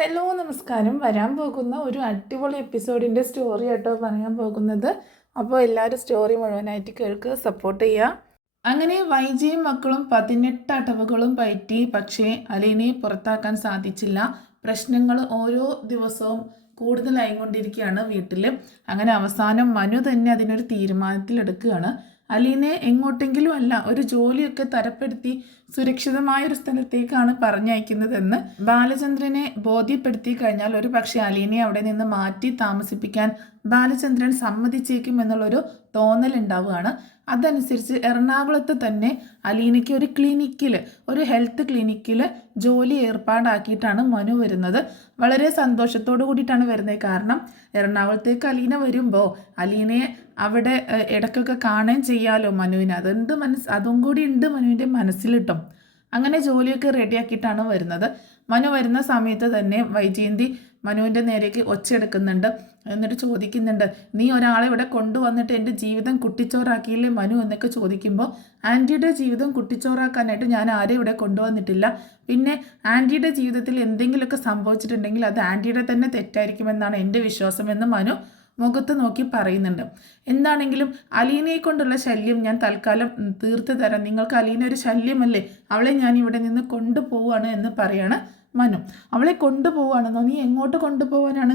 Hello നമസ്കാരം. വരാൻ പോകുന്ന ഒരു അടിപൊളി എപ്പിസോഡിൻ്റെ സ്റ്റോറി ആട്ടോ പറയാൻ പോകുന്നത്. അപ്പോൾ എല്ലാവരും സ്റ്റോറി മുഴുവനായിട്ട് കേൾക്കുക, സപ്പോർട്ട് ചെയ്യുക. അങ്ങനെ വൈജയും മക്കളും 18 അടവുകളും പയറ്റി. പക്ഷേ അലീനയെ പുറത്താക്കാൻ സാധിച്ചില്ല. പ്രശ്നങ്ങൾ ഓരോ ദിവസവും കൂടുതലായിക്കൊണ്ടിരിക്കുകയാണ് വീട്ടിൽ. അങ്ങനെ അവസാനം മനു തന്നെ അതിനൊരു തീരുമാനത്തിലെടുക്കുകയാണ്. അലീനെ എങ്ങോട്ടെങ്കിലും അല്ല, ഒരു ജോലിയൊക്കെ തരപ്പെടുത്തി സുരക്ഷിതമായൊരു സ്ഥലത്തേക്കാണ് പറഞ്ഞയക്കുന്നതെന്ന് ബാലചന്ദ്രനെ ബോധ്യപ്പെടുത്തി കഴിഞ്ഞാൽ ഒരു പക്ഷേ അലീനെ അവിടെ നിന്ന് മാറ്റി താമസിപ്പിക്കാൻ ബാലചന്ദ്രൻ സമ്മതിച്ചേക്കും എന്നുള്ളൊരു തോന്നലുണ്ടാവുകയാണ്. അതനുസരിച്ച് എറണാകുളത്ത് തന്നെ അലീനയ്ക്ക് ഒരു ക്ലിനിക്കിൽ, ഒരു ഹെൽത്ത് ക്ലിനിക്കിൽ ജോലി ഏർപ്പാടാക്കിയിട്ടാണ് മനു വരുന്നത്. വളരെ സന്തോഷത്തോടു കൂടിയിട്ടാണ് വരുന്നത്. കാരണം എറണാകുളത്തേക്ക് അലീന വരുമ്പോൾ അലീനയെ അവിടെ ഇടയ്ക്കൊക്കെ കാണുകയും ചെയ്യാമല്ലോ മനുവിന്. അതും കൂടി ഉണ്ട് മനുവിൻ്റെ മനസ്സിലിട്ടും. അങ്ങനെ ജോലിയൊക്കെ റെഡിയാക്കിയിട്ടാണ് വരുന്നത്. മനു വരുന്ന സമയത്ത് തന്നെ വൈജയന്തി മനുവിൻ്റെ നേരേക്ക് ഒച്ചയെടുക്കുന്നുണ്ട്. എന്നിട്ട് ചോദിക്കുന്നുണ്ട്, നീ ഒരാളെ ഇവിടെ കൊണ്ടുവന്നിട്ട് എൻ്റെ ജീവിതം കുട്ടിച്ചോറാക്കിയില്ലേ മനു എന്നൊക്കെ ചോദിക്കുമ്പോൾ, ആൻറ്റിയുടെ ജീവിതം കുട്ടിച്ചോറാക്കാനായിട്ട് ഞാൻ ആരെയും ഇവിടെ കൊണ്ടുവന്നിട്ടില്ല. പിന്നെ ആൻറ്റിയുടെ ജീവിതത്തിൽ എന്തെങ്കിലുമൊക്കെ സംഭവിച്ചിട്ടുണ്ടെങ്കിൽ അത് ആൻറ്റിയുടെ തന്നെ തെറ്റായിരിക്കുമെന്നാണ് എൻ്റെ വിശ്വാസമെന്ന് മനു മുഖത്ത് നോക്കി പറയുന്നുണ്ട്. എന്താണെങ്കിലും അലീനയെ കൊണ്ടുള്ള ശല്യം ഞാൻ തൽക്കാലം തീർത്ത് തരാം. നിങ്ങൾക്ക് അലീന ഒരു ശല്യമല്ലേ, അവളെ ഞാൻ ഇവിടെ നിന്ന് കൊണ്ടുപോവാണ് എന്ന് പറയാണ് മനു. അവളെ കൊണ്ടുപോവാണെന്നോ? നീ എങ്ങോട്ട് കൊണ്ടുപോകാനാണ്?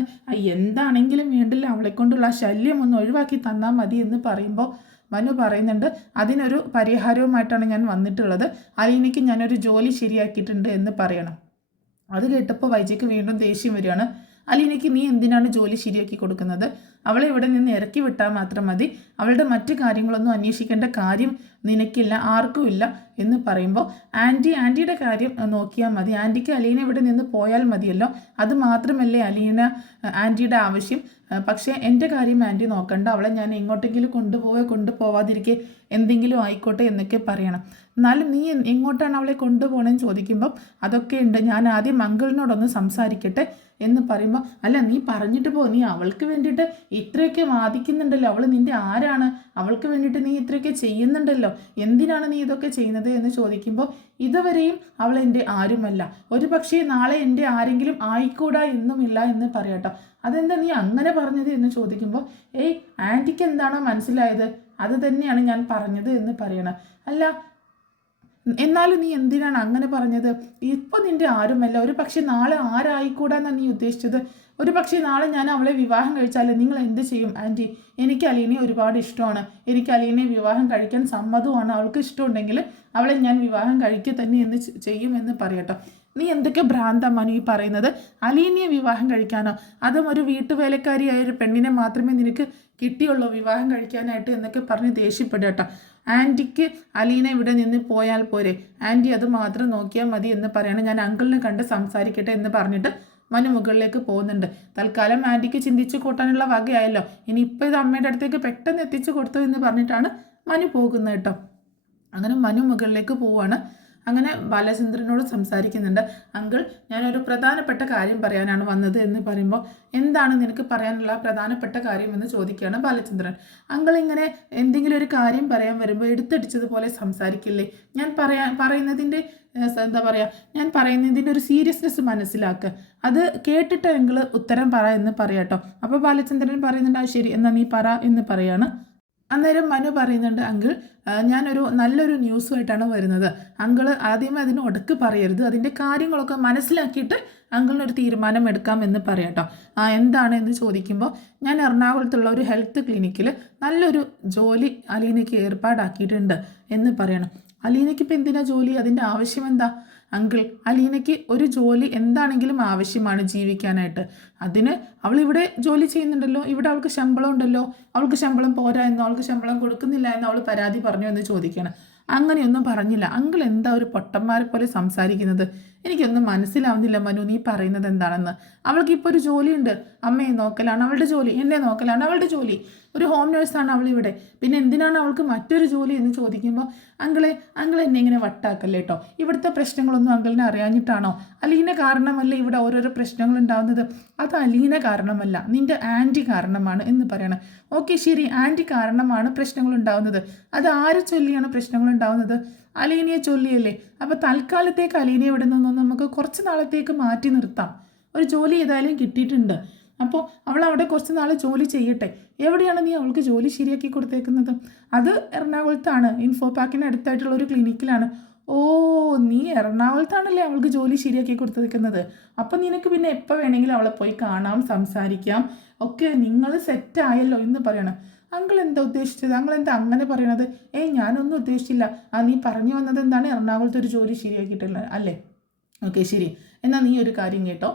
എന്താണെങ്കിലും വേണ്ടില്ല, അവളെ കൊണ്ടുള്ള ശല്യം ഒന്ന് ഒഴിവാക്കി തന്നാൽ മതി എന്ന് പറയുമ്പോൾ മനു പറയുന്നുണ്ട്, അതിനൊരു പരിഹാരവുമായിട്ടാണ് ഞാൻ വന്നിട്ടുള്ളത്. അലീനയ്ക്ക് ഞാനൊരു ജോലി ശരിയാക്കിയിട്ടുണ്ട് എന്ന് പറയണം. അത് കേട്ടപ്പോൾ വൈജയ്ക്ക് വീണ്ടും ദേഷ്യം വരികയാണ്. അലീനയ്ക്ക് നീ എന്തിനാണ് ജോലി ശരിയാക്കി കൊടുക്കുന്നത്? അവളെ ഇവിടെ നിന്ന് ഇറക്കി വിട്ടാൽ മാത്രം മതി. അവളുടെ മറ്റു കാര്യങ്ങളൊന്നും അന്വേഷിക്കേണ്ട കാര്യം നിനക്കില്ല, ആർക്കുമില്ല എന്ന് പറയുമ്പോൾ, ആൻറ്റിയുടെ കാര്യം നോക്കിയാൽ മതി. ആൻറ്റിക്ക് അലീന ഇവിടെ നിന്ന് പോയാൽ മതിയല്ലോ. അത് മാത്രമല്ലേ ആൻറ്റിയുടെ ആവശ്യം. പക്ഷേ എൻ്റെ കാര്യം ആൻറ്റി നോക്കണ്ട. അവളെ ഞാൻ എങ്ങോട്ടെങ്കിലും കൊണ്ടുപോവാതിരിക്കെ എന്തെങ്കിലും ആയിക്കോട്ടെ എന്നൊക്കെ പറയണം. എന്നാലും നീ എങ്ങോട്ടാണ് അവളെ കൊണ്ടുപോകണമെന്ന് ചോദിക്കുമ്പം, അതൊക്കെ ഉണ്ട്, ഞാൻ ആദ്യം അങ്കിളിനോടൊന്ന് സംസാരിക്കട്ടെ എന്ന് പറയുമ്പോൾ, അല്ല നീ പറഞ്ഞിട്ട് പോ, നീ അവൾക്ക് വേണ്ടിയിട്ട് ഇത്രയൊക്കെ വാദിക്കുന്നുണ്ടല്ലോ, അവൾ നിൻ്റെ ആരാണ്? അവൾക്ക് വേണ്ടിയിട്ട് നീ ഇത്രയൊക്കെ ചെയ്യുന്നുണ്ടല്ലോ, എന്തിനാണ് നീ ഇതൊക്കെ ചെയ്യുന്നത് എന്ന് ചോദിക്കുമ്പോൾ, ഇതുവരെയും അവൾ എൻ്റെ ആരുമല്ല, ഒരു പക്ഷേ നാളെ എൻ്റെ ആരെങ്കിലും ആയിക്കൂടാ എന്നുമില്ല എന്ന് പറയാട്ടോ. അതെന്താ നീ അങ്ങനെ പറഞ്ഞത് എന്ന് ചോദിക്കുമ്പോൾ, ആൻറ്റിക്ക് എന്താണോ മനസ്സിലായത് അത് തന്നെയാണ് ഞാൻ പറഞ്ഞത് എന്ന് പറയണം. അല്ല എന്നാലും നീ എന്തിനാണ് അങ്ങനെ പറഞ്ഞത്? ഇപ്പോൾ നിൻ്റെ ആരുമല്ല, ഒരു പക്ഷേ നാളെ ആരായിക്കൂടാന്നാണ് നീ ഉദ്ദേശിച്ചത്? ഒരു പക്ഷേ നാളെ ഞാൻ അവളെ വിവാഹം കഴിച്ചാൽ നിങ്ങൾ എന്ത് ചെയ്യും ആൻറ്റി? എനിക്ക് അലീനയെ ഒരുപാട് ഇഷ്ടമാണ്, എനിക്ക് അലീനയെ വിവാഹം കഴിക്കാൻ സമ്മതമാണ്. അവൾക്ക് ഇഷ്ടമുണ്ടെങ്കിൽ അവളെ ഞാൻ വിവാഹം കഴിക്കുക തന്നെ എന്ന് ചെയ്യുമെന്ന് പറയട്ടോ. നീ എന്തൊക്കെ ഭ്രാന്താ മനു ഈ പറയുന്നത്? അലീനയെ വിവാഹം കഴിക്കാനോ? അതും ഒരു വീട്ടുവേലക്കാരിയായ ഒരു പെണ്ണിനെ മാത്രമേ നിനക്ക് കിട്ടിയുള്ളൂ വിവാഹം കഴിക്കാനായിട്ട് എന്നൊക്കെ പറഞ്ഞ് ദേഷ്യപ്പെടുക. ആൻറ്റിക്ക് അലീന ഇവിടെ നിന്ന് പോയാൽ പോരെ, ആൻറ്റി അത് മാത്രം നോക്കിയാൽ മതി എന്ന് പറയണം. ഞാൻ അങ്കിളിനെ കണ്ട് സംസാരിക്കട്ടെ എന്ന് പറഞ്ഞിട്ട് മനു മുകളിലേക്ക് പോകുന്നുണ്ട്. തൽക്കാലം ആൻറ്റിക്ക് ചിന്തിച്ച് കൂട്ടാനുള്ള വകയായല്ലോ, ഇനി ഇപ്പോൾ ഇത് അമ്മയുടെ അടുത്തേക്ക് പെട്ടെന്ന് എത്തിച്ചു കൊടുത്തു എന്ന് പറഞ്ഞിട്ടാണ് മനു പോകുന്നത് കേട്ടോ. അങ്ങനെ മനു മുകളിലേക്ക് പോവാണ്. അങ്ങനെ ബാലചന്ദ്രനോട് സംസാരിക്കുന്നുണ്ട്. അങ്കിൾ, ഞാനൊരു പ്രധാനപ്പെട്ട കാര്യം പറയാനാണ് വന്നത് എന്ന് പറയുമ്പോൾ, എന്താണ് നിനക്ക് പറയാനുള്ള പ്രധാനപ്പെട്ട കാര്യം എന്ന് ചോദിക്കുകയാണ് ബാലചന്ദ്രൻ. അങ്കിൾ ഇങ്ങനെ എന്തെങ്കിലും ഒരു കാര്യം പറയാൻ വരുമ്പോൾ എടുത്തടിച്ചതുപോലെ സംസാരിക്കില്ലേ? ഞാൻ പറയുന്നതിൻ്റെ എന്താ പറയുക, ഞാൻ പറയുന്നതിൻ്റെ ഒരു സീരിയസ്നെസ് മനസ്സിലാക്കുക. അത് കേട്ടിട്ട് അങ്കിൾ ഉത്തരം പറ എന്ന് പറയാട്ടോ. അപ്പോൾ ബാലചന്ദ്രൻ പറയുന്നുണ്ട്, ശരി എന്നാൽ നീ പറ എന്ന് പറയാണ്. അന്നേരം മനു പറയുന്നുണ്ട്, അങ്കിൾ ഞാനൊരു നല്ലൊരു ന്യൂസുമായിട്ടാണ് വരുന്നത്. അങ്കിൾ ആദ്യമേ അതിന് ഒടുക്ക് പറയരുത്, അതിൻ്റെ കാര്യങ്ങളൊക്കെ മനസ്സിലാക്കിയിട്ട് അങ്കിളിനൊരു തീരുമാനം എടുക്കാമെന്ന് പറയാട്ടോ. എന്താണ് എന്ന് ചോദിക്കുമ്പോൾ, ഞാൻ എറണാകുളത്തുള്ള ഒരു ഹെൽത്ത് ക്ലിനിക്കിൽ നല്ലൊരു ജോലി അലീനയ്ക്ക് ഏർപ്പാടാക്കിയിട്ടുണ്ട് എന്ന് പറയണം. അലീനയ്ക്ക് ഇപ്പം എന്തിനാ ജോലി? അതിൻ്റെ ആവശ്യം എന്താ? അങ്കിൾ, അലീനയ്ക്ക് ഒരു ജോലി എന്താണെങ്കിലും ആവശ്യമാണ് ജീവിക്കാനായിട്ട്. അതിന് അവളിവിടെ ജോലി ചെയ്യുന്നുണ്ടല്ലോ, ഇവിടെ അവൾക്ക് ശമ്പളം ഉണ്ടല്ലോ, അവൾക്ക് ശമ്പളം പോരാ എന്നോ അവൾക്ക് ശമ്പളം കൊടുക്കുന്നില്ല എന്നോ അവൾ പരാതി പറഞ്ഞു എന്ന് ചോദിക്കണം. അങ്ങനെയൊന്നും പറഞ്ഞില്ല. അങ്കിൾ എന്താ ഒരു പൊട്ടന്മാരെ പോലെ സംസാരിക്കുന്നത്? എനിക്കൊന്നും മനസ്സിലാവുന്നില്ല മനു, നീ പറയുന്നത് എന്താണെന്ന്. അവൾക്ക് ഇപ്പോൾ ഒരു ജോലിയുണ്ട്, അമ്മയെ നോക്കലാണ് അവളുടെ ജോലി, എന്നെ നോക്കലാണ് അവളുടെ ജോലി, ഒരു ഹോം നേഴ്സാണ് അവളിവിടെ, പിന്നെ എന്തിനാണ് അവൾക്ക് മറ്റൊരു ജോലി എന്ന് ചോദിക്കുമ്പോൾ, അങ്കിൾ എന്നെ ഇങ്ങനെ വട്ടാക്കല്ലേ കേട്ടോ. ഇവിടുത്തെ പ്രശ്നങ്ങളൊന്നും അങ്കിളിനെ അറിയാഞ്ഞിട്ടാണോ? അലീന കാരണമല്ലേ ഇവിടെ ഓരോരോ പ്രശ്നങ്ങൾ ഉണ്ടാവുന്നത്? അത് അലീന കാരണമല്ല, നിൻ്റെ ആൻറ്റി കാരണമാണ് എന്ന് പറയണം. ഓക്കെ ശരി, ആൻറ്റി കാരണമാണ് പ്രശ്നങ്ങൾ ഉണ്ടാവുന്നത്. അത് ആരെ ചൊല്ലിയാണ് പ്രശ്നങ്ങൾ ഉണ്ടാവുന്നത്? അലീനയെ ചൊല്ലിയല്ലേ? അപ്പോൾ തൽക്കാലത്തേക്ക് അലീനയെ ഇവിടെ നിന്നൊന്നും നമുക്ക് കുറച്ച് നാളത്തേക്ക് മാറ്റി നിർത്താം. ഒരു ജോലി ഏതായാലും കിട്ടിയിട്ടുണ്ട്. അപ്പോൾ അവൾ അവിടെ കുറച്ച് നാൾ ജോലി ചെയ്യട്ടെ. എവിടെയാണ് നീ അവൾക്ക് ജോലി ശരിയാക്കി കൊടുത്തേക്കുന്നത്? അത് എറണാകുളത്താണ്, ഇൻഫോ പാർക്കിന് അടുത്തായിട്ടുള്ള ഒരു ക്ലിനിക്കിലാണ്. ഓ, നീ എറണാകുളത്താണല്ലേ അവൾക്ക് ജോലി ശരിയാക്കി കൊടുത്തേക്കുന്നത്. അപ്പം നിനക്ക് പിന്നെ എപ്പോൾ വേണമെങ്കിലും അവളെ പോയി കാണാം, സംസാരിക്കാം, ഒക്കെ നിങ്ങൾ സെറ്റായല്ലോ എന്ന് പറയണം. അങ്കിൾ എന്താ ഉദ്ദേശിച്ചത്? അങ്കിൾ എന്താ അങ്ങനെ പറയണത്? ഞാനൊന്നും ഉദ്ദേശിച്ചില്ല. നീ പറഞ്ഞു വന്നത് എന്താണ്? എറണാകുളത്ത് ഒരു ജോലി ശരിയാക്കിയിട്ടില്ല അല്ലേ? ഓക്കെ, ശരി. എന്നാൽ നീ ഒരു കാര്യം കേട്ടോ,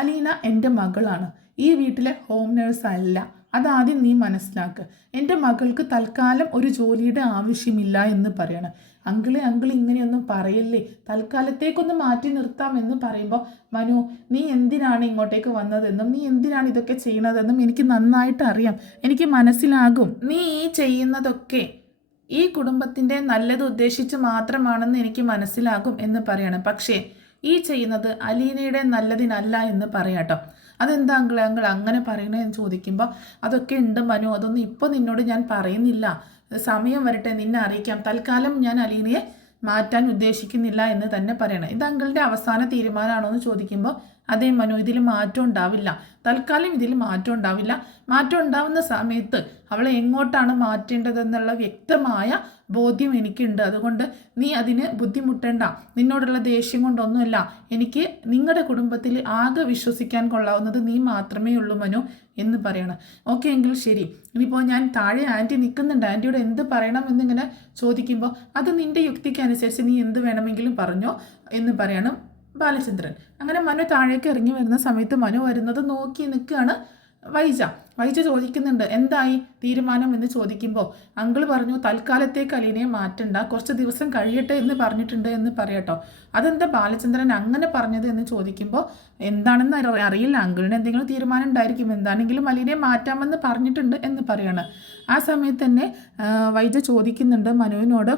അലീന എൻ്റെ മകളാണ്, ഈ വീട്ടിലെ ഹോം നേഴ്സ് അല്ല. അതാദ്യം നീ മനസ്സിലാക്കുക. എൻ്റെ മകൾക്ക് തൽക്കാലം ഒരു ജോലിയുടെ ആവശ്യമില്ല എന്ന് പറയണം. അങ്കിൾ ഇങ്ങനെയൊന്നും പറയല്ലേ, തൽക്കാലത്തേക്കൊന്ന് മാറ്റി നിർത്താമെന്ന് പറയുമ്പോൾ, മനു നീ എന്തിനാണ് ഇങ്ങോട്ടേക്ക് വന്നതെന്നും നീ എന്തിനാണ് ഇതൊക്കെ ചെയ്യണതെന്നും എനിക്ക് നന്നായിട്ട് അറിയാം, എനിക്ക് മനസ്സിലാകും. നീ ഈ ചെയ്യുന്നതൊക്കെ ഈ കുടുംബത്തിൻ്റെ നല്ലത് ഉദ്ദേശിച്ച് മാത്രമാണെന്ന് എനിക്ക് മനസ്സിലാകും എന്ന് പറയണം. പക്ഷേ ഈ ചെയ്യുന്നത് അലീനയുടെ നല്ലതിനല്ല എന്ന് പറയാട്ടോ. അതെന്താ അങ്കിൾ അങ്ങനെ പറയണതെന്ന് ചോദിക്കുമ്പോൾ, അതൊക്കെ ഉണ്ട് മനു, അതൊന്നും ഇപ്പോൾ നിന്നോട് ഞാൻ പറയുന്നില്ല, സമയം വരട്ടെ നിന്നെ അറിയിക്കാം. തൽക്കാലം ഞാൻ അലീനയെ മാറ്റാൻ ഉദ്ദേശിക്കുന്നില്ല എന്ന് തന്നെ പറയണം. ഇത് അങ്കിളുടെ അവസാന തീരുമാനമാണോ എന്ന് ചോദിക്കുമ്പോൾ, അതേ മനു, ഇതിൽ മാറ്റം ഉണ്ടാവില്ല, തൽക്കാലം ഇതിൽ മാറ്റം ഉണ്ടാവില്ല. മാറ്റം ഉണ്ടാവുന്ന സമയത്ത് അവളെ എങ്ങോട്ടാണ് മാറ്റേണ്ടതെന്നുള്ള വ്യക്തമായ ബോധ്യം എനിക്കുണ്ട്. അതുകൊണ്ട് നീ അതിന് ബുദ്ധിമുട്ടേണ്ട. നിന്നോടുള്ള ദേഷ്യം കൊണ്ടൊന്നുമല്ല, എനിക്ക് നിങ്ങളുടെ കുടുംബത്തിൽ ആകെ വിശ്വസിക്കാൻ കൊള്ളാവുന്നത് നീ മാത്രമേ ഉള്ളൂ മനു എന്ന് പറയണം. ഓക്കെ എങ്കിൽ ശരി. ഇനിയിപ്പോൾ ഞാൻ താഴെ ആൻറ്റി നിൽക്കുന്നുണ്ട്, ആൻറ്റിയോട് എന്ത് പറയണം എന്നിങ്ങനെ ചോദിക്കുമ്പോൾ, അത് നിൻ്റെ യുക്തിക്കനുസരിച്ച് നീ എന്ത് വേണമെങ്കിലും പറഞ്ഞോ എന്ന് പറയണം ബാലചന്ദ്രൻ. അങ്ങനെ മനു താഴേക്ക് ഇറങ്ങി വരുന്ന സമയത്ത് മനു വരുന്നത് നോക്കി നിൽക്കുകയാണ് വൈജ ചോദിക്കുന്നുണ്ട്, എന്തായി തീരുമാനം എന്ന് ചോദിക്കുമ്പോൾ, അങ്കിൾ പറഞ്ഞു തൽക്കാലത്തേക്ക് അലീനയെ മാറ്റണ്ട, കുറച്ച് ദിവസം കഴിയട്ടെ എന്ന് പറഞ്ഞിട്ടുണ്ട് എന്ന് പറയട്ടോ. അതെന്താ ബാലചന്ദ്രൻ അങ്ങനെ പറഞ്ഞത് എന്ന് ചോദിക്കുമ്പോൾ, എന്താണെന്ന് അറിയില്ല, അങ്കിളിന് എന്തെങ്കിലും തീരുമാനം ഉണ്ടായിരിക്കും, എന്താണെങ്കിലും അലീനയെ മാറ്റാമെന്ന് പറഞ്ഞിട്ടുണ്ട് എന്ന് പറയാണ്. ആ സമയത്ത് തന്നെ വൈജ ചോദിക്കുന്നുണ്ട് മനുവിനോട്,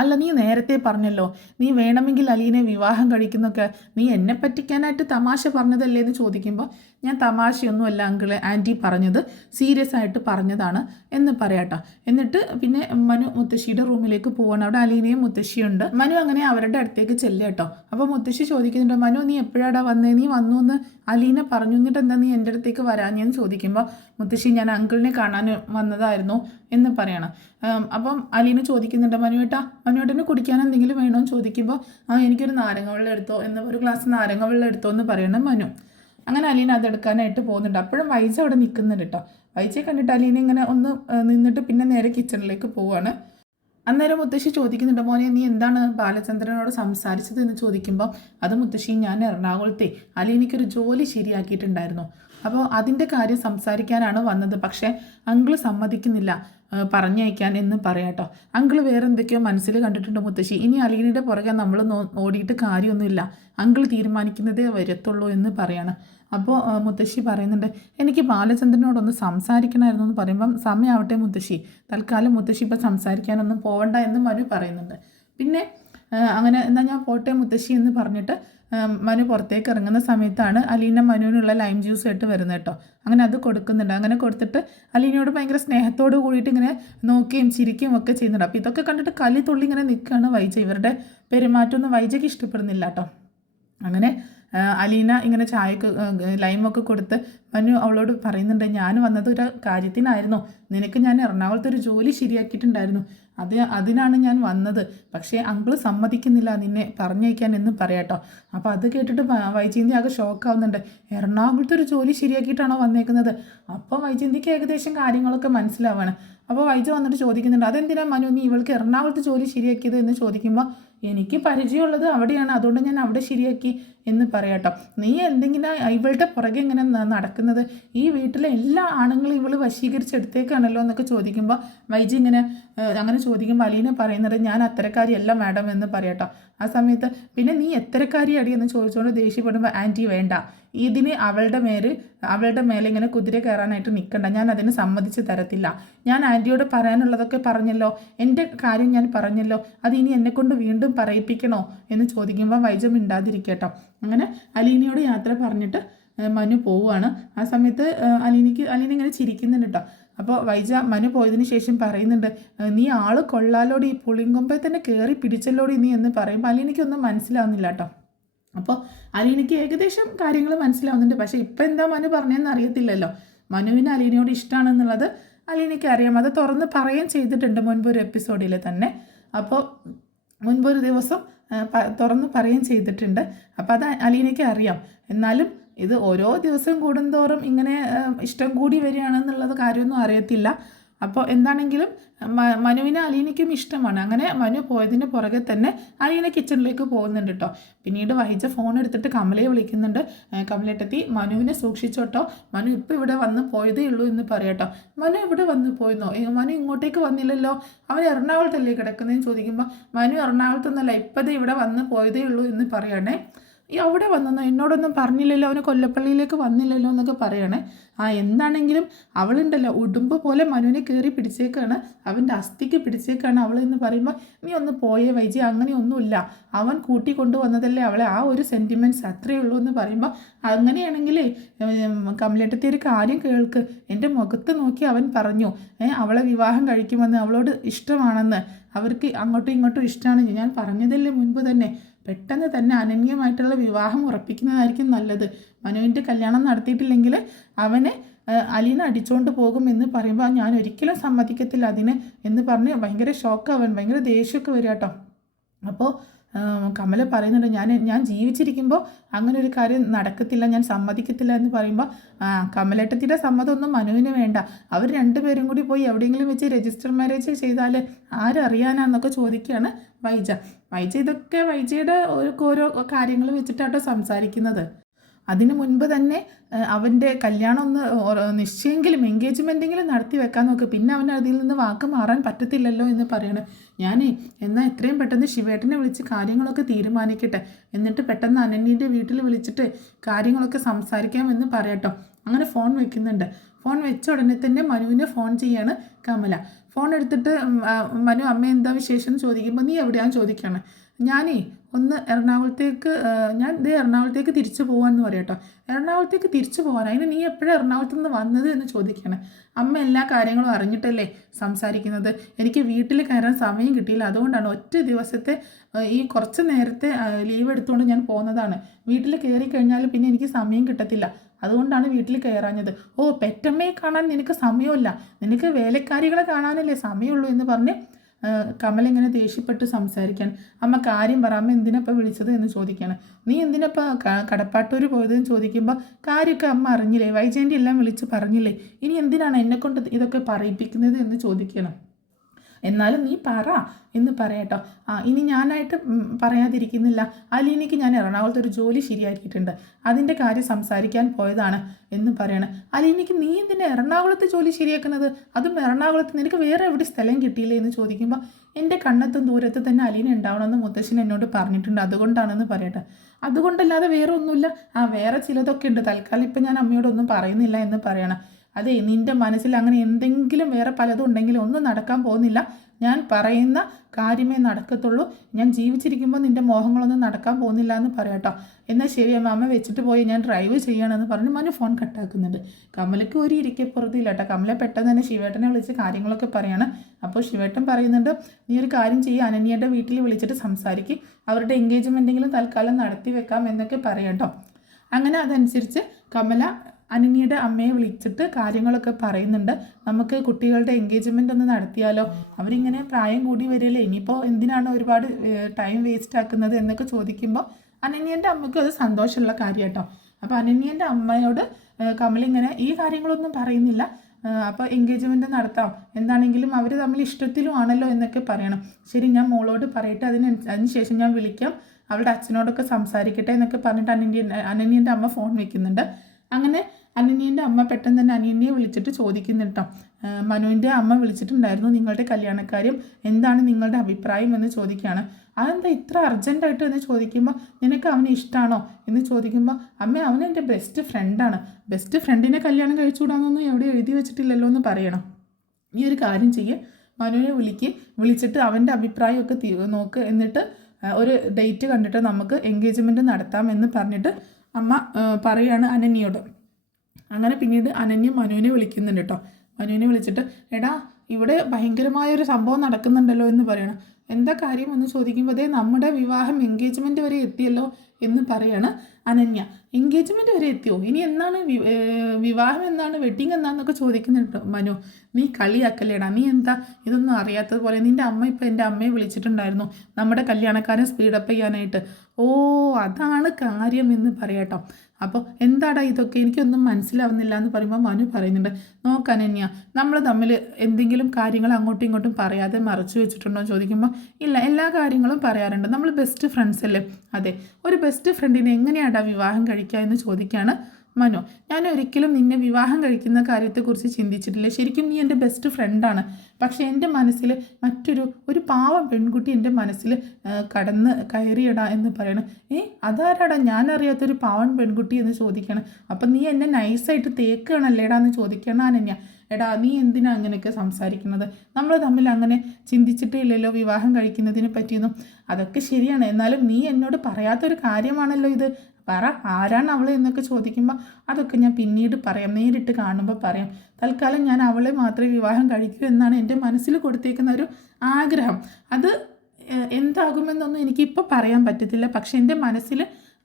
അല്ല നീ നേരത്തെ പറഞ്ഞല്ലോ നീ വേണമെങ്കിൽ അലീനെ വിവാഹം കഴിക്കുന്നൊക്കെ, നീ എന്നെ പറ്റിക്കാനായിട്ട് തമാശ പറഞ്ഞതല്ലേ എന്ന് ചോദിക്കുമ്പോൾ, ഞാൻ തമാശയൊന്നുമല്ല അങ്കിളെ ആൻറ്റി പറഞ്ഞത്, സീരിയസ് ആയിട്ട് പറഞ്ഞതാണ് എന്ന് പറയാട്ടോ. എന്നിട്ട് പിന്നെ മനു മുത്തശ്ശിയുടെ റൂമിലേക്ക് പോവാണ്. അവിടെ അലീനയും മുത്തശ്ശിയുണ്ട്. മനു അങ്ങനെ അവരുടെ അടുത്തേക്ക് ചെല്ലേട്ടോ. അപ്പോൾ മുത്തശ്ശി ചോദിക്കുന്നുണ്ട്, മനു നീ എപ്പോഴാടാ വന്നേ? നീ വന്നു എന്ന് അലീന പറഞ്ഞു, എന്നിട്ട് എന്താ നീ എൻ്റെ അടുത്തേക്ക് വരാഞ്ഞെന്ന് ചോദിക്കുമ്പോൾ, മുത്തശ്ശി ഞാൻ അങ്കിളിനെ കാണാൻ വന്നതായിരുന്നു എന്ന് പറയണം. അപ്പം അലീന ചോദിക്കുന്നുണ്ട്, മനുവേട്ടന് കുടിക്കാൻ എന്തെങ്കിലും വേണമെന്ന് ചോദിക്കുമ്പോൾ, എനിക്കൊരു നാരങ്ങ വെള്ളം എടുത്തോ എന്ന്, ഒരു ഗ്ലാസ് നാരങ്ങ വെള്ളം എടുത്തോ എന്ന് പറയണം മനു. അങ്ങനെ അലീന അതെടുക്കാനായിട്ട് പോകുന്നുണ്ട്. അപ്പോഴും വൈജ അവിടെ നിൽക്കുന്നുണ്ട് കേട്ടോ. വൈജയെ കണ്ടിട്ട് അലീന ഇങ്ങനെ ഒന്ന് നിന്നിട്ട് പിന്നെ നേരെ കിച്ചണിലേക്ക് പോവാണ്. അന്നേരം മുത്തശ്ശി ചോദിക്കുന്നുണ്ട്, മോനെ നീ എന്താണ് ബാലചന്ദ്രനോട് സംസാരിച്ചത് എന്ന് ചോദിക്കുമ്പോൾ, അത് മുത്തശ്ശി ഞാൻ എറണാകുളത്തെ അലീനയ്ക്കൊരു ജോലി ശരിയാക്കിയിട്ടുണ്ടായിരുന്നു, അപ്പോൾ അതിൻ്റെ കാര്യം സംസാരിക്കാനാണ് വന്നത്. പക്ഷേ അങ്കിള് സമ്മതിക്കുന്നില്ല പറഞ്ഞയക്കാൻ എന്ന് പറയാട്ടോ. അങ്കിള് വേറെ എന്തൊക്കെയോ മനസ്സിൽ കണ്ടിട്ടുണ്ട് മുത്തശ്ശി, ഇനി അലീനയുടെ പുറകെ നമ്മൾ ഓടിയിട്ട് കാര്യമൊന്നുമില്ല, അങ്കിള് തീരുമാനിക്കുന്നതേ വരത്തുള്ളൂ എന്ന് പറയാണ്. അപ്പോൾ മുത്തശ്ശി പറയുന്നുണ്ട്, എനിക്ക് ബാലചന്ദ്രനോടൊന്ന് സംസാരിക്കണമായിരുന്നു എന്ന് പറയുമ്പം, സമയമാവട്ടെ മുത്തശ്ശി, തൽക്കാലം മുത്തശ്ശി ഇപ്പം സംസാരിക്കാനൊന്നും പോകണ്ട എന്ന് മനു പറയുന്നുണ്ട്. പിന്നെ അങ്ങനെ എന്നാൽ ഞാൻ പോട്ടെ മുത്തശ്ശി എന്ന് പറഞ്ഞിട്ട് മനു പുറത്തേക്ക് ഇറങ്ങുന്ന സമയത്താണ് അലീന മനുവിനുള്ള ലൈം ജ്യൂസ് ആയിട്ട് വരുന്നത് കേട്ടോ. അങ്ങനെ അത് കൊടുക്കുന്നുണ്ട്. അങ്ങനെ കൊടുത്തിട്ട് അലീനയോട് ഭയങ്കര സ്നേഹത്തോട് കൂടിയിട്ട് ഇങ്ങനെ നോക്കുകയും ചിരിക്കുകയും ഒക്കെ ചെയ്യുന്നുണ്ട്. അപ്പോൾ ഇതൊക്കെ കണ്ടിട്ട് കലി തുള്ളി ഇങ്ങനെ നിൽക്കുകയാണ് വൈജ. ഇവരുടെ പെരുമാറ്റമൊന്നും വൈജയ്ക്ക് ഇഷ്ടപ്പെടുന്നില്ല കേട്ടോ. അങ്ങനെ അലീന ഇങ്ങനെ ചായക്ക് ലൈമൊക്കെ കൊടുത്ത് മനു അവളോട് പറയുന്നുണ്ട്, ഞാൻ വന്നത് ഒരു കാര്യത്തിനായിരുന്നു, നിനക്ക് ഞാൻ എറണാകുളത്ത് ഒരു ജോലി ശരിയാക്കിയിട്ടുണ്ടായിരുന്നു, അതിനാണ് ഞാൻ വന്നത്, പക്ഷേ അങ്കിള് സമ്മതിക്കുന്നില്ല നിന്നെ പറഞ്ഞയക്കാൻ എന്ന് പറയാട്ടോ. അപ്പോൾ അത് കേട്ടിട്ട് വൈജയന്തി ആകെ ഷോക്കാവുന്നുണ്ട്. എറണാകുളത്ത് ഒരു ജോലി ശരിയാക്കിയിട്ടാണോ വന്നേക്കുന്നത്? അപ്പോൾ വൈജയന്തിക്ക് ഏകദേശം കാര്യങ്ങളൊക്കെ മനസ്സിലാവാണ്. അപ്പോൾ വൈജ വന്നിട്ട് ചോദിക്കുന്നുണ്ട്, അതെന്തിനാ മനു നീ ഇവൾക്ക് എറണാകുളത്ത് ജോലി ശരിയാക്കിയത് എന്ന് ചോദിക്കുമ്പോൾ, എനിക്ക് പരിചയമുള്ളത് അവിടെയാണ്, അതുകൊണ്ട് ഞാൻ അവിടെ ശരിയാക്കി എന്ന് പറയാട്ടോ. നീ എന്തെങ്കിലും ഇവളുടെ പുറകെ ഇങ്ങനെ നടക്കുന്നത്, ഈ വീട്ടിലെ എല്ലാ ആണുങ്ങളും ഇവൾ വശീകരിച്ചെടുത്തേക്കാണല്ലോ എന്നൊക്കെ ചോദിക്കുമ്പോൾ വൈജി ഇങ്ങനെ അങ്ങനെ ചോദിക്കുമ്പോൾ അലീന പറയുന്നത്, ഞാൻ അത്തരക്കാരിയല്ല മാഡം എന്ന് പറയാട്ടോ. ആ സമയത്ത് പിന്നെ നീ എത്തരക്കാരി അടി എന്ന് ചോദിച്ചുകൊണ്ട് ദേഷ്യപ്പെടുമ്പോൾ, ആൻറ്റി വേണ്ട, ഇതിന് അവളുടെ മേലെ ഇങ്ങനെ കുതിര കയറാനായിട്ട് നിൽക്കണ്ട, ഞാൻ അതിന് സമ്മതിച്ച് തരത്തില്ല, ഞാൻ ആൻറ്റിയോട് പറയാനുള്ളതൊക്കെ പറഞ്ഞല്ലോ, എൻ്റെ കാര്യം ഞാൻ പറഞ്ഞല്ലോ, അത് ഇനി എന്നെക്കൊണ്ട് വീണ്ടും പറയിപ്പിക്കണോ എന്ന് ചോദിക്കുമ്പോൾ വൈജ മിണ്ടാതിരിക്കട്ടോ. അങ്ങനെ അലീനയോട് യാത്ര പറഞ്ഞിട്ട് മനു പോവുകയാണ്. ആ സമയത്ത് അലീന ഇങ്ങനെ ചിരിക്കുന്നുണ്ട് കേട്ടോ. അപ്പോൾ വൈജ മനു പോയതിന് ശേഷം പറയുന്നുണ്ട്, നീ ആള് കൊള്ളാലോടി, പുളിങ്കൊമ്പെ തന്നെ കയറി പിടിച്ചല്ലോടി നീ എന്ന് പറയുമ്പോൾ അലീനയ്ക്കൊന്നും മനസ്സിലാവുന്നില്ല കേട്ടോ. അപ്പോൾ അലീനയ്ക്ക് ഏകദേശം കാര്യങ്ങൾ മനസ്സിലാവുന്നുണ്ട്. പക്ഷേ ഇപ്പം എന്താ മനു പറഞ്ഞതെന്ന് അറിയത്തില്ലല്ലോ. മനുവിന് അലീനയോട് ഇഷ്ടമാണെന്നുള്ളത് അലീനയ്ക്ക് അറിയാം. അത് തുറന്ന് പറയുകയും ചെയ്തിട്ടുണ്ട് മുൻപൊരു എപ്പിസോഡിൽ തന്നെ. അപ്പോൾ മുൻപൊരു ദിവസം തുറന്ന് പറയുകയും ചെയ്തിട്ടുണ്ട്. അപ്പോൾ അത് അലീനയ്ക്ക് അറിയാം. എന്നാലും ഇത് ഓരോ ദിവസം കൂടുന്തോറും ഇങ്ങനെ ഇഷ്ടം കൂടി വരികയാണെന്നുള്ളത് കാര്യമൊന്നും അറിയത്തില്ല. അപ്പോൾ എന്താണെങ്കിലും മനുവിനെ അലീനയ്ക്കും ഇഷ്ടമാണ്. അങ്ങനെ മനു പോയതിന് പുറകെ തന്നെ അലീന കിച്ചണിലേക്ക് പോകുന്നുണ്ട് കേട്ടോ. പിന്നീട് വൈജ ഫോൺ എടുത്തിട്ട് കമലയെ വിളിക്കുന്നുണ്ട്. കമലേട്ടത്തി, മനുവിനെ സൂക്ഷിച്ചോട്ടോ, മനു ഇപ്പോൾ ഇവിടെ വന്ന് പോയതേ ഉള്ളൂ എന്ന് പറയട്ടോ. മനു ഇവിടെ വന്ന് പോയെന്നോ? മനു ഇങ്ങോട്ടേക്ക് വന്നില്ലല്ലോ, അവൻ എറണാകുളത്തല്ലേ കിടക്കുന്നതെന്ന് ചോദിക്കുമ്പോൾ മനു എറണാകുളത്തൊന്നല്ല, ഇപ്പോഴത്തെ ഇവിടെ വന്ന് പോയതേ ഉള്ളൂ എന്ന് പറയണേ. അവിടെ വന്നെന്നോ, എന്നോടൊന്നും പറഞ്ഞില്ലല്ലോ, അവന് കൊല്ലപ്പള്ളിയിലേക്ക് വന്നില്ലല്ലോ എന്നൊക്കെ പറയണേ. എന്താണെങ്കിലും അവളുണ്ടല്ലോ ഉടുമ്പ് പോലെ മനുവിനെ കയറി പിടിച്ചേക്കാണ്, അവൻ്റെ അസ്ഥിക്ക് പിടിച്ചേക്കാണ് അവൾ എന്ന് പറയുമ്പോൾ, നീ ഒന്ന് പോയേ വൈജി, അങ്ങനെയൊന്നുമില്ല, അവൻ കൂട്ടിക്കൊണ്ടു വന്നതല്ലേ അവളെ, ആ ഒരു സെൻറ്റിമെൻറ്റ്സ് അത്രയേ ഉള്ളൂ എന്ന് പറയുമ്പോൾ, അങ്ങനെയാണെങ്കിലേ കമലേട്ടത്തി ഒരു കാര്യം കേൾക്ക്, എൻ്റെ മുഖത്ത് നോക്കി അവൻ പറഞ്ഞു അവളെ വിവാഹം കഴിക്കുമെന്ന്, അവളോട് ഇഷ്ടമാണെന്ന്, അവർക്ക് അങ്ങോട്ടും ഇങ്ങോട്ടും ഇഷ്ടമാണ്, ഞാൻ പറഞ്ഞതല്ലേ മുൻപ് തന്നെ, പെട്ടെന്ന് തന്നെ അനന്യമായിട്ടുള്ള വിവാഹം ഉറപ്പിക്കുന്നതായിരിക്കും നല്ലത്. മനുവിൻ്റെ കല്യാണം നടത്തിയിട്ടില്ലെങ്കിൽ അവനെ അലീന അടിച്ചുകൊണ്ട് പോകും എന്ന് പറയുമ്പോൾ ഞാൻ ഒരിക്കലും സമ്മതിക്കത്തില്ല അതിന് എന്ന് പറഞ്ഞ് ഭയങ്കര ഷോക്കാവൻ, ഭയങ്കര ദേഷ്യമൊക്കെ വരിക കേട്ടോ. അപ്പോൾ കമല പറയുന്നുണ്ട്, ഞാൻ ജീവിച്ചിരിക്കുമ്പോൾ അങ്ങനെ ഒരു കാര്യം നടക്കത്തില്ല, ഞാൻ സമ്മതിക്കത്തില്ല എന്ന് പറയുമ്പോൾ കമലേട്ടത്തിൻ്റെ സമ്മതമൊന്നും മനുവിന് വേണ്ട, അവർ രണ്ടുപേരും കൂടി പോയി എവിടെയെങ്കിലും വെച്ച് രജിസ്റ്റർ മാരേജ് ചെയ്താൽ ആരറിയാനാന്നൊക്കെ ചോദിക്കുകയാണ് വൈജ. ഇതൊക്കെ വൈജയുടെ ഓരോ കാര്യങ്ങൾ വെച്ചിട്ടാട്ടോ സംസാരിക്കുന്നത്. അതിന് മുൻപ് തന്നെ അവൻ്റെ കല്യാണം ഒന്ന് നിശ്ചയെങ്കിലും എൻഗേജ്മെൻറ്റെങ്കിലും നടത്തി വെക്കാൻ നോക്ക്, പിന്നെ അവൻ അതിൽ നിന്ന് വാക്ക് മാറാൻ പറ്റത്തില്ലല്ലോ എന്ന് പറയണം. എന്നാൽ എത്രയും പെട്ടെന്ന് ശിവേട്ടനെ വിളിച്ച് കാര്യങ്ങളൊക്കെ തീരുമാനിക്കട്ടെ, എന്നിട്ട് പെട്ടെന്ന് അനന്യൻ്റെ വീട്ടിൽ വിളിച്ചിട്ട് കാര്യങ്ങളൊക്കെ സംസാരിക്കാമെന്ന് പറയട്ടോ. അങ്ങനെ ഫോൺ വെക്കുന്നുണ്ട്. ഫോൺ വെച്ച ഉടനെ തന്നെ മനുവിനെ ഫോൺ ചെയ്യാണ് കമല. ഫോൺ എടുത്തിട്ട് മനു, അമ്മ എന്താ വിശേഷം ചോദിക്കുമ്പോൾ, നീ എവിടെയാണെന്ന് ചോദിക്കുകയാണ്. ഒന്ന് എറണാകുളത്തേക്ക്, എറണാകുളത്തേക്ക് തിരിച്ചു പോകാമെന്ന് പറയട്ടോ. എറണാകുളത്തേക്ക് തിരിച്ചു പോകാൻ, അതിന് നീ എപ്പോഴും എറണാകുളത്ത് നിന്ന് വന്നത് എന്ന് ചോദിക്കുകയാണ്. അമ്മ എല്ലാ കാര്യങ്ങളും അറിഞ്ഞിട്ടല്ലേ സംസാരിക്കുന്നത്, എനിക്ക് വീട്ടിൽ കയറാൻ സമയം കിട്ടിയില്ല, അതുകൊണ്ടാണ് ഒറ്റ ദിവസത്തെ ഈ കുറച്ച് നേരത്തെ ലീവ് എടുത്തുകൊണ്ട് ഞാൻ പോകുന്നതാണ്, വീട്ടിൽ കയറി കഴിഞ്ഞാൽ പിന്നെ എനിക്ക് സമയം കിട്ടത്തില്ല, അതുകൊണ്ടാണ് വീട്ടിൽ കയറാഞ്ഞത്. പെറ്റമ്മയെ കാണാൻ നിനക്ക് സമയമില്ല, നിനക്ക് വേലക്കാരികളെ കാണാനല്ലേ സമയമുള്ളൂ എന്ന് പറഞ്ഞ് കമൽ ഇങ്ങനെ ദേഷ്യപ്പെട്ട് സംസാരിക്കാൻ. അമ്മ കാര്യം പറ, അമ്മ എന്തിനപ്പോൾ വിളിച്ചത് എന്ന് ചോദിക്കുകയാണ്. നീ എന്തിനപ്പോൾ കടപ്പാട്ടൂർ പോയതെന്ന് ചോദിക്കുമ്പോൾ, കാര്യമൊക്കെ അമ്മ അറിഞ്ഞില്ലേ, വൈജയൻ്റെ എല്ലാം വിളിച്ച് പറഞ്ഞില്ലേ, ഇനി എന്തിനാണ് എന്നെക്കൊണ്ട് ഇതൊക്കെ പറയിപ്പിക്കുന്നത് എന്ന് ചോദിക്കണം. എന്നാലും നീ പറ എന്ന് പറയട്ടോ. ഇനി ഞാനായിട്ട് പറയാതിരിക്കുന്നില്ല, അലീനയ്ക്ക് ഞാൻ എറണാകുളത്ത് ഒരു ജോലി ശരിയാക്കിയിട്ടുണ്ട്, അതിൻ്റെ കാര്യം സംസാരിക്കാൻ പോയതാണ് എന്ന് പറയണം. അലീനയ്ക്ക് നീ എന്തിനാ എറണാകുളത്ത് ജോലി ശരിയാക്കുന്നത്, അതും എറണാകുളത്ത് നിനക്ക് വേറെ എവിടെ സ്ഥലം കിട്ടിയില്ലേ എന്ന് ചോദിക്കുമ്പോൾ, എൻ്റെ കണ്ണെത്തും ദൂരത്ത് തന്നെ അലീന ഉണ്ടാവണമെന്ന് മുത്തശ്ശൻ എന്നോട് പറഞ്ഞിട്ടുണ്ട്, അതുകൊണ്ടാണെന്ന് പറയട്ടെ. അതുകൊണ്ടല്ലാതെ വേറെ ഒന്നുമില്ല, വേറെ ചിലതൊക്കെ ഉണ്ട്, തൽക്കാലം ഇപ്പം ഞാൻ അമ്മയോടൊന്നും പറയുന്നില്ല എന്ന് പറയണം. അതെ, നിൻ്റെ മനസ്സിൽ അങ്ങനെ എന്തെങ്കിലും വേറെ പലതും ഉണ്ടെങ്കിലും ഒന്നും നടക്കാൻ പോകുന്നില്ല, ഞാൻ പറയുന്ന കാര്യമേ നടക്കത്തുള്ളൂ, ഞാൻ ജീവിച്ചിരിക്കുമ്പോൾ നിൻ്റെ മോഹങ്ങളൊന്നും നടക്കാൻ പോകുന്നില്ല എന്ന് പറയാട്ടോ. എന്നാൽ ശരി അമ്മ വെച്ചിട്ട് പോയി ഞാൻ ഡ്രൈവ് ചെയ്യണമെന്ന് പറഞ്ഞ് മനു ഫോൺ കട്ടാക്കുന്നുണ്ട്. കമലയ്ക്ക് ഒരു ഇരിക്കപ്പുറത്തില്ല കേട്ടോ. കമല പെട്ടെന്ന് തന്നെ ശിവേട്ടനെ വിളിച്ച് കാര്യങ്ങളൊക്കെ പറയാണ്. അപ്പോൾ ശിവേട്ടൻ പറയുന്നുണ്ട്, നീ ഒരു കാര്യം ചെയ്യുക, അനന്യയുടെ വീട്ടിൽ വിളിച്ചിട്ട് സംസാരിക്കും, അവരുടെ എൻഗേജ്മെൻറ്റെങ്കിലും തൽക്കാലം നടത്തി വെക്കാം എന്നൊക്കെ പറയാട്ടോ. അങ്ങനെ അതനുസരിച്ച് കമല അനന്യയുടെ അമ്മയെ വിളിച്ചിട്ട് കാര്യങ്ങളൊക്കെ പറയുന്നുണ്ട്. നമുക്ക് കുട്ടികളുടെ എൻഗേജ്മെൻ്റ് ഒന്ന് നടത്തിയാലോ, അവരിങ്ങനെ പ്രായം കൂടി വരികയല്ലേ, ഇനിയിപ്പോൾ എന്തിനാണ് ഒരുപാട് ടൈം വേസ്റ്റ് ആക്കുന്നത് എന്നൊക്കെ ചോദിക്കുമ്പോൾ അനന്യൻ്റെ അമ്മയ്ക്കും അത് സന്തോഷമുള്ള കാര്യം കേട്ടോ. അപ്പോൾ അനന്യൻ്റെ അമ്മയോട് കമലിങ്ങനെ ഈ കാര്യങ്ങളൊന്നും പറയുന്നില്ല, അപ്പോൾ എൻഗേജ്മെൻറ്റ് നടത്താം, എന്താണെങ്കിലും അവർ തമ്മിൽ ഇഷ്ടത്തിലും ആണല്ലോ എന്നൊക്കെ പറയണം. ശരി, ഞാൻ മോളോട് പറയട്ടെ, അതിനുശേഷം ഞാൻ വിളിക്കാം, അവളുടെ അച്ഛനോടൊക്കെ സംസാരിക്കട്ടെ എന്നൊക്കെ പറഞ്ഞിട്ട് അനന്യൻ്റെ അമ്മ ഫോൺ വെക്കുന്നുണ്ട്. അങ്ങനെ അനന്യൻ്റെ അമ്മ പെട്ടെന്ന് തന്നെ അനന്യയെ വിളിച്ചിട്ട് ചോദിക്കുന്നുണ്ട് കേട്ടോ. മനുവിൻ്റെ അമ്മ വിളിച്ചിട്ടുണ്ടായിരുന്നു, നിങ്ങളുടെ കല്യാണക്കാര്യം എന്താണ് നിങ്ങളുടെ അഭിപ്രായം എന്ന് ചോദിക്കുകയാണ്. അതെന്താ ഇത്ര അർജൻറ്റായിട്ട് എന്ന് ചോദിക്കുമ്പോൾ, നിനക്ക് അവനെ ഇഷ്ടമാണോ എന്ന് ചോദിക്കുമ്പോൾ, അമ്മ അവൻ എൻ്റെ ബെസ്റ്റ് ഫ്രണ്ടാണ്, ബെസ്റ്റ് ഫ്രണ്ടിനെ കല്യാണം കഴിച്ചുകൂടാന്നൊന്നും എവിടെ എഴുതി വെച്ചിട്ടില്ലല്ലോ എന്ന് പറയണം. നീ ഒരു കാര്യം ചെയ്യ്, മനുവിനെ വിളിച്ചിട്ട് അവൻ്റെ അഭിപ്രായമൊക്കെ നോക്ക്, എന്നിട്ട് ഒരു ഡേറ്റ് കണ്ടിട്ട് നമുക്ക് എൻഗേജ്മെൻറ്റ് നടത്താം എന്ന് പറഞ്ഞിട്ട് അമ്മ പറയാണ് അനന്യയോട്. അങ്ങനെ പിന്നീട് അനന്യ മനുവിനെ വിളിക്കുന്നുണ്ട് കേട്ടോ. മനുവിനെ വിളിച്ചിട്ട്, എടാ ഇവിടെ ഭയങ്കരമായൊരു സംഭവം നടക്കുന്നുണ്ടല്ലോ എന്ന് പറയണം. എന്താ കാര്യം എന്ന് ചോദിക്കുമ്പോൾ, നമ്മുടെ വിവാഹം എൻഗേജ്മെൻറ്റ് വരെ എത്തിയല്ലോ എന്ന് പറയാണ് അനന്യ. എൻഗേജ്മെൻറ്റ് വരെ എത്തിയോ? ഇനി എന്നാണ് വിവാഹം എന്നാണ്, വെഡ്ഡിങ് എന്നാന്നൊക്കെ ചോദിക്കുന്നുണ്ട് മനു. നീ കളിയാക്കല്ലേടാ, നീ എന്താ ഇതൊന്നും അറിയാത്തതുപോലെ? നിൻ്റെ അമ്മ ഇപ്പോൾ എൻ്റെ അമ്മയെ വിളിച്ചിട്ടുണ്ടായിരുന്നു നമ്മുടെ കല്യാണക്കാരൻ സ്പീഡപ്പ് ചെയ്യാനായിട്ട്. ഓ അതാണ് കാര്യം എന്ന് പറയാട്ടോ. അപ്പോൾ എന്താടാ ഇതൊക്കെ, എനിക്കൊന്നും മനസ്സിലാവുന്നില്ല എന്ന് പറയുമ്പോൾ മനു പറയുന്നുണ്ട്, നോക്കനന്യ, നമ്മൾ തമ്മിൽ എന്തെങ്കിലും കാര്യങ്ങൾ അങ്ങോട്ടും ഇങ്ങോട്ടും പറയാതെ മറച്ചു വെച്ചിട്ടുണ്ടോ എന്ന് ചോദിക്കുമ്പോൾ ഇല്ല, എല്ലാ കാര്യങ്ങളും പറയാറുണ്ട്, നമ്മൾ ബെസ്റ്റ് ഫ്രണ്ട്സ് അല്ലേ. അതെ, ഒരു ബെസ്റ്റ് ഫ്രണ്ടിനെ എങ്ങനെയാടാ വിവാഹം കഴിക്കുക എന്ന് ചോദിക്കുകയാണ് മനു. ഞാൻ ഒരിക്കലും നിന്നെ വിവാഹം കഴിക്കുന്ന കാര്യത്തെക്കുറിച്ച് ചിന്തിച്ചിട്ടില്ല. ശരിക്കും നീ എൻ്റെ ബെസ്റ്റ് ഫ്രണ്ടാണ്. പക്ഷേ എൻ്റെ മനസ്സിൽ ഒരു പാവം പെൺകുട്ടി എൻ്റെ മനസ്സിൽ കടന്ന് കയറിയടാ എന്ന് പറയണം. അതാരാടാ ഞാൻ അറിയാത്തൊരു പാവം പെൺകുട്ടി എന്ന് ചോദിക്കണം. അപ്പം നീ എന്നെ നൈസായിട്ട് തേക്കുകയാണല്ലേടാ എന്ന് ചോദിക്കണം അനന്യ. എടാ നീ എന്തിനാ അങ്ങനെയൊക്കെ സംസാരിക്കുന്നത്? നമ്മൾ തമ്മിൽ അങ്ങനെ ചിന്തിച്ചിട്ടേ ഇല്ലല്ലോ വിവാഹം കഴിക്കുന്നതിനെ പറ്റിയൊന്നും. അതൊക്കെ ശരിയാണ്, എന്നാലും നീ എന്നോട് പറയാത്തൊരു കാര്യമാണല്ലോ ഇത്. പറ, ആരാണ് അവൾ എന്നൊക്കെ ചോദിക്കുമ്പോൾ അതൊക്കെ ഞാൻ പിന്നീട് പറയാം, നേരിട്ട് കാണുമ്പോൾ പറയാം. തൽക്കാലം ഞാൻ അവളെ മാത്രമേ വിവാഹം കഴിക്കൂ എന്നാണ് എൻ്റെ മനസ്സിൽ കൊടുത്തേക്കുന്ന ഒരു ആഗ്രഹം. അത് എന്താകുമെന്നൊന്നും എനിക്കിപ്പോൾ പറയാൻ പറ്റത്തില്ല. പക്ഷെ എൻ്റെ മനസ്സിൽ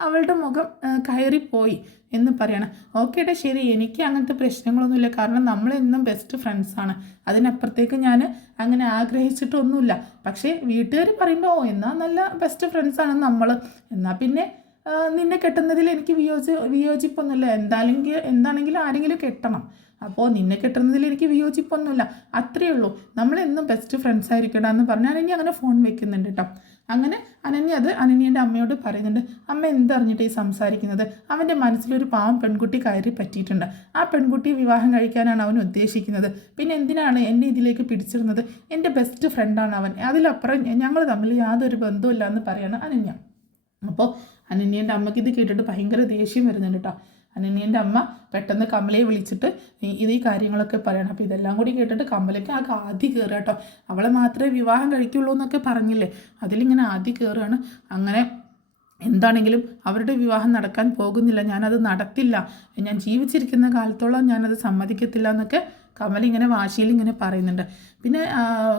അവളുടെ മുഖം കയറിപ്പോയി എന്ന് പറയണം. ഓക്കേടാ ശരി, എനിക്ക് അങ്ങനത്തെ പ്രശ്നങ്ങളൊന്നുമില്ല. കാരണം നമ്മളെന്നും ബെസ്റ്റ് ഫ്രണ്ട്സാണ്. അതിനപ്പുറത്തേക്ക് ഞാൻ അങ്ങനെ ആഗ്രഹിച്ചിട്ടൊന്നുമില്ല. പക്ഷേ വീട്ടുകാർ പറയുമ്പോൾ എന്നാൽ നല്ല ബെസ്റ്റ് ഫ്രണ്ട്സാണ് നമ്മൾ, എന്നാൽ പിന്നെ നിന്നെ കെട്ടുന്നതിൽ എനിക്ക് വിയോജിപ്പൊന്നുമില്ല. എന്താണെങ്കിലും ആരെങ്കിലും കെട്ടണം. അപ്പോൾ നിന്നെ കെട്ടുന്നതിൽ എനിക്ക് വിയോജിപ്പൊന്നുമില്ല, അത്രയേ ഉള്ളൂ. നമ്മളെന്നും ബെസ്റ്റ് ഫ്രണ്ട്സ് ആയിരിക്കടാ എന്ന് പറഞ്ഞ് അനന്യ അങ്ങനെ ഫോൺ വെക്കുന്നുണ്ട് കേട്ടോ. അങ്ങനെ അനന്യൻ്റെ അമ്മയോട് പറയുന്നുണ്ട്, അമ്മ എന്തറിഞ്ഞിട്ട് ഈ സംസാരിക്കുന്നത്? അവൻ്റെ മനസ്സിലൊരു പാവം പെൺകുട്ടി കയറി പറ്റിയിട്ടുണ്ട്. ആ പെൺകുട്ടിയെ വിവാഹം കഴിക്കാനാണ് അവൻ ഉദ്ദേശിക്കുന്നത്. പിന്നെ എന്തിനാണ് എന്നെ ഇതിലേക്ക് പിടിച്ചിരുന്നത്? എൻ്റെ ബെസ്റ്റ് ഫ്രണ്ടാണ് അവൻ, അതിലപ്പുറം ഞങ്ങൾ തമ്മിൽ യാതൊരു ബന്ധവുമില്ല എന്ന് പറയാണ് അനന്യ. അപ്പോൾ അനന്യൻ്റെ അമ്മയ്ക്ക് ഇത് കേട്ടിട്ട് ഭയങ്കര ദേഷ്യം വരുന്നുണ്ട് കേട്ടോ. അനന്യൻ്റെ അമ്മ പെട്ടെന്ന് കമലയെ വിളിച്ചിട്ട് ഈ കാര്യങ്ങളൊക്കെ പറയണം. അപ്പോൾ ഇതെല്ലാം കൂടി കേട്ടിട്ട് കമലയ്ക്ക് ആ ആദ്യ കയറുക കേട്ടോ. അവളെ മാത്രമേ വിവാഹം കഴിക്കുള്ളൂ എന്നൊക്കെ പറഞ്ഞില്ലേ, അതിലിങ്ങനെ ആദ്യ കയറുകയാണ്. അങ്ങനെ എന്താണെങ്കിലും അവരുടെ വിവാഹം നടക്കാൻ പോകുന്നില്ല, ഞാനത് നടത്തില്ല, ഞാൻ ജീവിച്ചിരിക്കുന്ന കാലത്തോളം ഞാനത് സമ്മതിക്കത്തില്ല എന്നൊക്കെ കമൽ ഇങ്ങനെ വാശിയിൽ ഇങ്ങനെ പറയുന്നുണ്ട്. പിന്നെ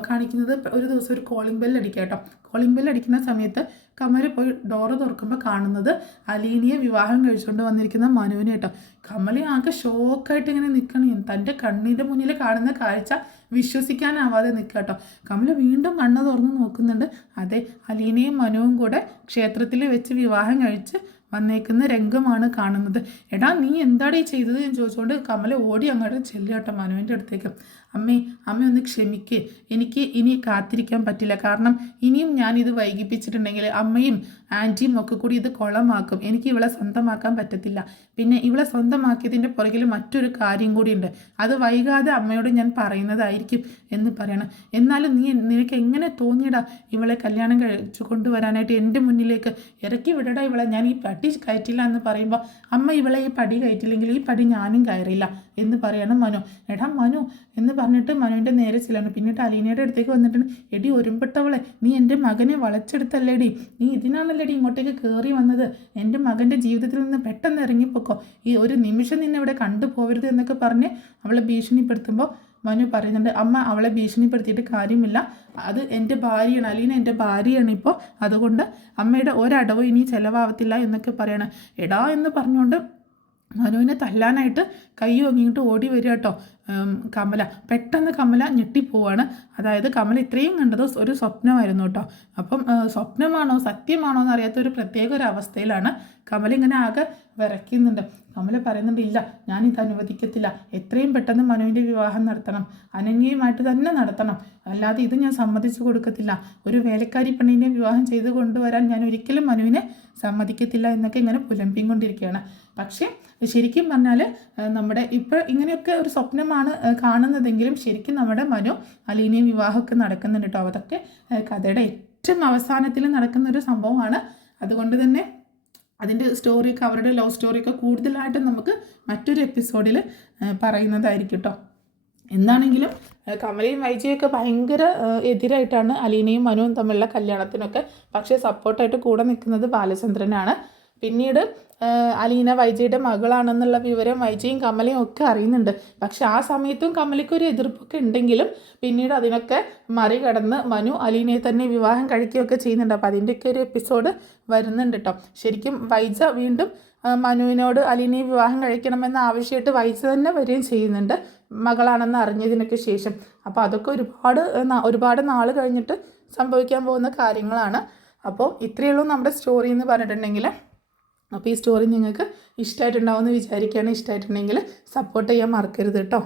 കാണിക്കുന്നത് ഒരു ദിവസം ഒരു കോളിംഗ് ബെൽ അടിക്കുക കേട്ടോ. കോളിംഗ് ബെൽ അടിക്കുന്ന സമയത്ത് കമൽ പോയി ഡോറ് തുറക്കുമ്പോൾ കാണുന്നത് അലീനയെ വിവാഹം കഴിച്ചുകൊണ്ട് വന്നിരിക്കുന്ന മനുവിനെ കേട്ടോ. കമൽ ആകെ ഷോക്കായിട്ട് ഇങ്ങനെ നിൽക്കണം. തൻ്റെ കണ്ണിൻ്റെ മുന്നിൽ കാണുന്ന കാഴ്ച വിശ്വസിക്കാനാവാതെ നിൽക്കുക കേട്ടോ. കമൽ വീണ്ടും കണ്ണ് തുറന്ന് നോക്കുന്നുണ്ട്. അതെ, അലീനയും മനുവും കൂടെ ക്ഷേത്രത്തിൽ വെച്ച് വിവാഹം കഴിച്ച് വന്നേക്കുന്ന രംഗമാണ് കാണുന്നത്. എടാ നീ എന്താണ് ഈ ചെയ്തത് എന്ന് ചോദിച്ചുകൊണ്ട് കമല ഓടി അങ്ങോട്ട് ചെല്ലുക കേട്ടോ മനുവിൻ്റെ അടുത്തേക്ക്. അമ്മ ഒന്ന് ക്ഷമിക്ക്, എനിക്ക് ഇനി കാത്തിരിക്കാൻ പറ്റില്ല. കാരണം ഇനിയും ഞാനിത് വൈകിപ്പിച്ചിട്ടുണ്ടെങ്കിൽ അമ്മയും ആൻറ്റിയും ഒക്കെ കൂടി ഇത് കുളമാക്കും. എനിക്ക് ഇവളെ സ്വന്തമാക്കാൻ പറ്റത്തില്ല. പിന്നെ ഇവളെ സ്വന്തമാക്കിയതിൻ്റെ പുറകിൽ മറ്റൊരു കാര്യം കൂടിയുണ്ട്. അത് വൈകാതെ അമ്മയോട് ഞാൻ പറയുന്നതായിരിക്കും എന്ന് പറയണം. എന്നാലും നിനക്ക് എങ്ങനെ തോന്നിയടാ ഇവളെ കല്യാണം കഴിച്ചു കൊണ്ടുവരാനായിട്ട് എൻ്റെ മുന്നിലേക്ക്? ഇറക്കി വിടടാ ഇവളെ, ഞാൻ ഈ പടി കയറ്റില്ല എന്ന് പറയുമ്പോൾ അമ്മ ഇവളെ ഈ പടി കയറ്റില്ലെങ്കിൽ ഈ പടി ഞാനും കയറില്ല എന്ന് പറയണം മനു. എടാ മനു എന്ന് പറഞ്ഞിട്ട് മനുവിൻ്റെ നേരെ ചെല്ലാണ്. പിന്നിട്ട് അലീനയുടെ അടുത്തേക്ക് വന്നിട്ട്, എടി ഒരുമ്പെട്ടവളെ, നീ എൻ്റെ മകനെ വളച്ചെടുത്തല്ലേടി, നീ ഇതിനാണല്ലേടി ഇങ്ങോട്ടേക്ക് കയറി വന്നത്? എൻ്റെ മകൻ്റെ ജീവിതത്തിൽ നിന്ന് പെട്ടെന്ന് ഇറങ്ങിപ്പോക്കോ, ഈ ഒരു നിമിഷം നിന്നെ ഇവിടെ കണ്ടുപോകരുത് എന്നൊക്കെ പറഞ്ഞ് അവളെ ഭീഷണിപ്പെടുത്തുമ്പോൾ മനു പറയുന്നുണ്ട്, അമ്മ അവളെ ഭീഷണിപ്പെടുത്തിയിട്ട് കാര്യമില്ല, അത് എൻ്റെ ഭാര്യയാണ്, അലീന എൻ്റെ ഭാര്യയാണ് ഇപ്പോൾ, അതുകൊണ്ട് അമ്മയുടെ ഒരടവും ഇനി ചിലവാകത്തില്ല എന്നൊക്കെ പറയണം. എടാ എന്ന് പറഞ്ഞുകൊണ്ട് മനുവിനെ തല്ലാനായിട്ട് കൈ വാങ്ങിയിട്ട് ഓടി വരിക കേട്ടോ കമല. പെട്ടെന്ന് കമല ഞെട്ടിപ്പോവാണ്. അതായത് കമല ഇത്രയും കണ്ടത് ഒരു സ്വപ്നമായിരുന്നു കേട്ടോ. അപ്പം സ്വപ്നമാണോ സത്യമാണോ എന്നറിയാത്ത ഒരു പ്രത്യേക ഒരു അവസ്ഥയിലാണ് കമല. ഇങ്ങനെ ആകെ വിറയ്ക്കുന്നുണ്ട്. കമല പറയുന്നുണ്ട്, ഇല്ല ഞാനിത് അനുവദിക്കത്തില്ല, എത്രയും പെട്ടെന്ന് മനുവിൻ്റെ വിവാഹം നടത്തണം, അനന്യയുമായിട്ട് തന്നെ നടത്തണം, അല്ലാതെ ഇത് ഞാൻ സമ്മതിച്ചു കൊടുക്കത്തില്ല. ഒരു വേലക്കാരി പെണ്ണിനെ വിവാഹം ചെയ്ത് കൊണ്ടുവരാൻ ഞാൻ ഒരിക്കലും മനുവിനെ സമ്മതിക്കത്തില്ല എന്നൊക്കെ ഇങ്ങനെ പുലമ്പിക്കൊണ്ടിരിക്കുകയാണ്. പക്ഷേ ശരിക്കും പറഞ്ഞാൽ നമ്മുടെ ഇപ്പോൾ ഇങ്ങനെയൊക്കെ ഒരു സ്വപ്നമാണ് കാണുന്നതെങ്കിലും ശരിക്കും നമ്മുടെ മനു അലീനയും വിവാഹമൊക്കെ നടക്കുന്നുണ്ട് കേട്ടോ. അതൊക്കെ കഥയുടെ ഏറ്റവും അവസാനത്തിൽ നടക്കുന്നൊരു സംഭവമാണ്. അതുകൊണ്ട് തന്നെ അതിൻ്റെ സ്റ്റോറിയൊക്കെ, അവരുടെ ലവ് സ്റ്റോറിയൊക്കെ കൂടുതലായിട്ട് നമുക്ക് മറ്റൊരു എപ്പിസോഡിൽ പറയുന്നതായിരിക്കും കേട്ടോ. എന്താണെങ്കിലും കമലയും വൈജയൊക്കെ ഭയങ്കര എതിരായിട്ടാണ് അലീനയും മനുവും തമ്മിലുള്ള കല്യാണത്തിനൊക്കെ. പക്ഷേ സപ്പോർട്ടായിട്ട് കൂടെ നിൽക്കുന്നത് ബാലചന്ദ്രനാണ്. പിന്നീട് അലീന വൈജയുടെ മകളാണെന്നുള്ള വിവരം വൈജയും കമലയും ഒക്കെ അറിയുന്നുണ്ട്. പക്ഷെ ആ സമയത്തും കമലയ്ക്ക് ഒരു എതിർപ്പൊക്കെ ഉണ്ടെങ്കിലും പിന്നീട് അതിനൊക്കെ മറികടന്ന് മനു അലീനയെ തന്നെ വിവാഹം കഴിക്കുകയൊക്കെ ചെയ്യുന്നുണ്ട്. അപ്പോൾ അതിൻ്റെയൊക്കെ ഒരു എപ്പിസോഡ് വരുന്നുണ്ട് കേട്ടോ. ശരിക്കും വൈജ വീണ്ടും മനുവിനോട് അലീനയെ വിവാഹം കഴിക്കണമെന്ന ആവശ്യമായിട്ട് വൈജ തന്നെ വരികയും ചെയ്യുന്നുണ്ട്, മകളാണെന്ന് അറിഞ്ഞതിനൊക്കെ ശേഷം. അപ്പോൾ അതൊക്കെ ഒരുപാട് നാൾ കഴിഞ്ഞിട്ട് സംഭവിക്കാൻ പോകുന്ന കാര്യങ്ങളാണ്. അപ്പോൾ ഇത്രയേ ഉള്ളൂ നമ്മുടെ സ്റ്റോറി എന്ന് പറഞ്ഞിട്ടുണ്ടെങ്കിൽ. അപ്പോൾ ഈ സ്റ്റോറി നിങ്ങൾക്ക് ഇഷ്ടമായിട്ടുണ്ടാവുമെന്ന് വിചാരിക്കുകയാണ്. ഇഷ്ടമായിട്ടുണ്ടെങ്കിൽ സപ്പോർട്ട് ചെയ്യാൻ മറക്കരുത് കേട്ടോ.